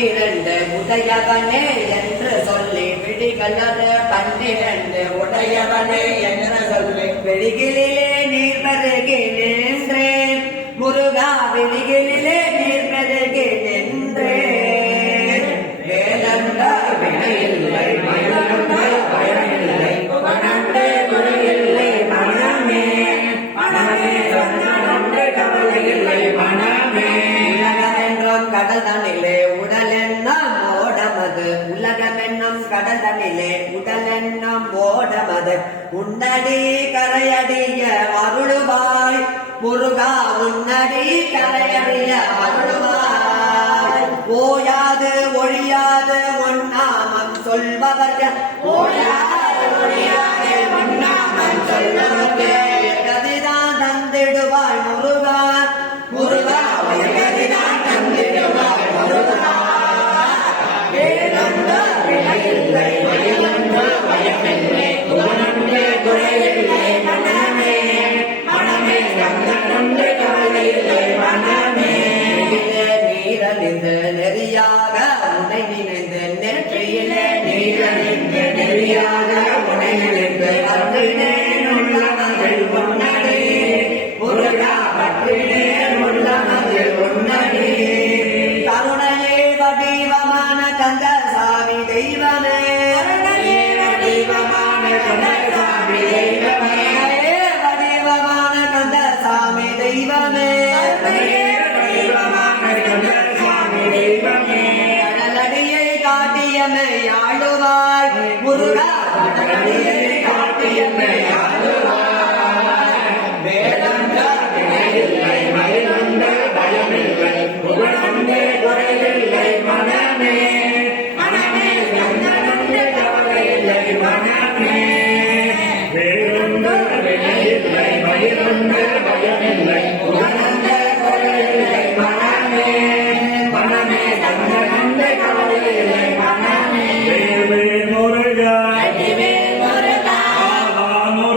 பன்னிரண்டு உதயவனே என்று சொல்லி விடிகலரு பன்னிரண்டு உடையவனே என்று சொல்லி வெளியில் உடலிலே உடலெண்ணம் உடல் ஓடமது. உன்னடி கரையடிய அருளுவாய். முருகா உன்னடி கரையடிய அருளுவாய். ஓயாது ஒழியாது ஒன்னாமம் சொல்பவர்கள் ஓயாது ஒழியாது ஒன்னாமம் சொல்பவர்கள் கதிதான் தந்திடுவாய் முருகா. தெய்வமே தெய்வமான வடிவமான தெய்வமே என்னை ஆளுவாய். முருகா கடலடியை காட்டியமை வேலந்த வினையில்லை மயிலுண்ட பயமில்லை உடலுண்டே குறையில்லை மன